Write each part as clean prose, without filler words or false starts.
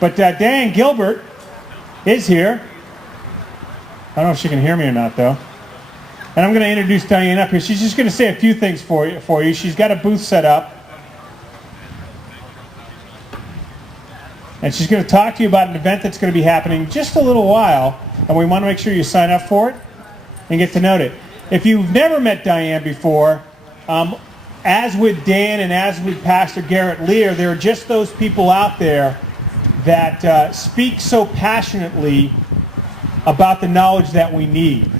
But Diane Gilbert is here. I don't know if she can hear me or not, though. And I'm going to introduce Diane up here. She's just going to say a few things for you. She's got a booth set up. And she's going to talk to you about an event that's going to be happening just a little while. And we want to make sure you sign up for it and get to know it. If you've never met Diane before, as with Dan and as with Pastor Garrett Lear, there are just those people out there that speak so passionately about the knowledge that we need.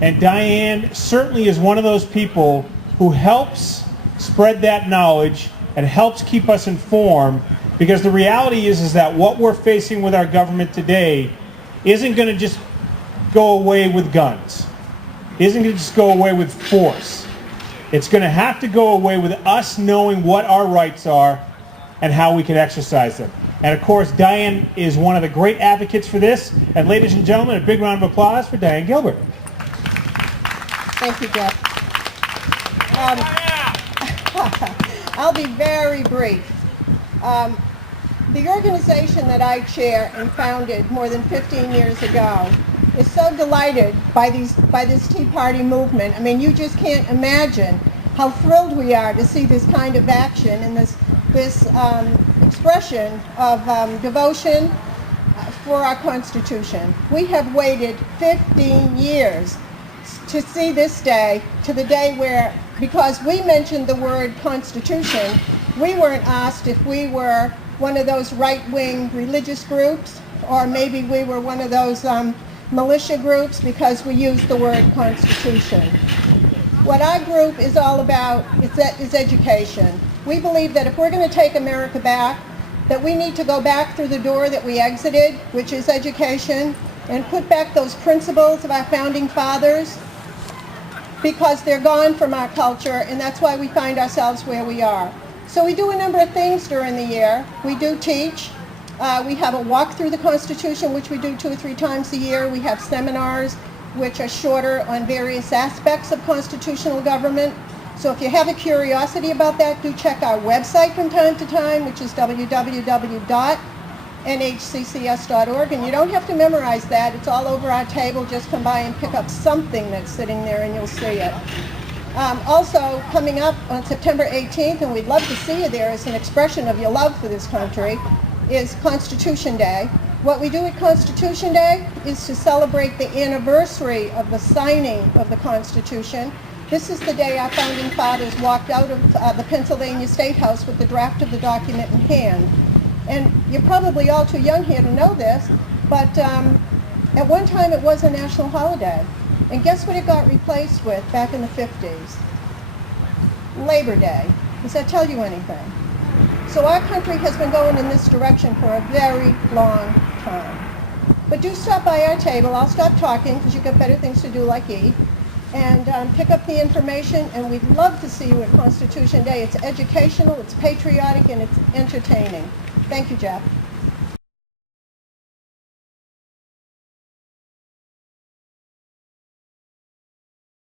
And Diane certainly is one of those people who helps spread that knowledge and helps keep us informed, because the reality is that what we're facing with our government today isn't going to just go away with guns. Isn't going to just go away with force. It's going to have to go away with us knowing what our rights are and how we can exercise them. And of course, Diane is one of the great advocates for this. And ladies and gentlemen, a big round of applause for Diane Gilbert. Thank you, Jeff. I'll be very brief. The organization that I chair and founded more than 15 years ago is so delighted by this Tea Party movement. I mean, you just can't imagine how thrilled we are to see this kind of action and this expression of devotion for our Constitution. We have waited 15 years to see this day, to the day where, because we mentioned the word Constitution, we weren't asked if we were one of those right-wing religious groups, or maybe we were one of those militia groups, because we used the word Constitution. What our group is all about is education. We believe that if we're going to take America back, that we need to go back through the door that we exited, which is education, and put back those principles of our founding fathers, because they're gone from our culture, and that's why we find ourselves where we are. So we do a number of things during the year. We do teach. We have a walk through the Constitution, which we do 2 or 3 times a year. We have seminars, which are shorter, on various aspects of constitutional government. So if you have a curiosity about that, do check our website from time to time, which is www.nhccs.org. And you don't have to memorize that. It's all over our table. Just come by and pick up something that's sitting there and you'll see it. Also, coming up on September 18th, and we'd love to see you there as an expression of your love for this country, is Constitution Day. What we do at Constitution Day is to celebrate the anniversary of the signing of the Constitution. This is the day our founding fathers walked out of the Pennsylvania State House with the draft of the document in hand. And you're probably all too young here to know this, but at one time it was a national holiday. And guess what it got replaced with back in the 50s? Labor Day. Does that tell you anything? So our country has been going in this direction for a very long time. But do stop by our table. I'll stop talking because you've got better things to do like eat. And pick up the information, and we'd love to see you at Constitution Day. It's educational, it's patriotic, and it's entertaining. Thank you, Jeff.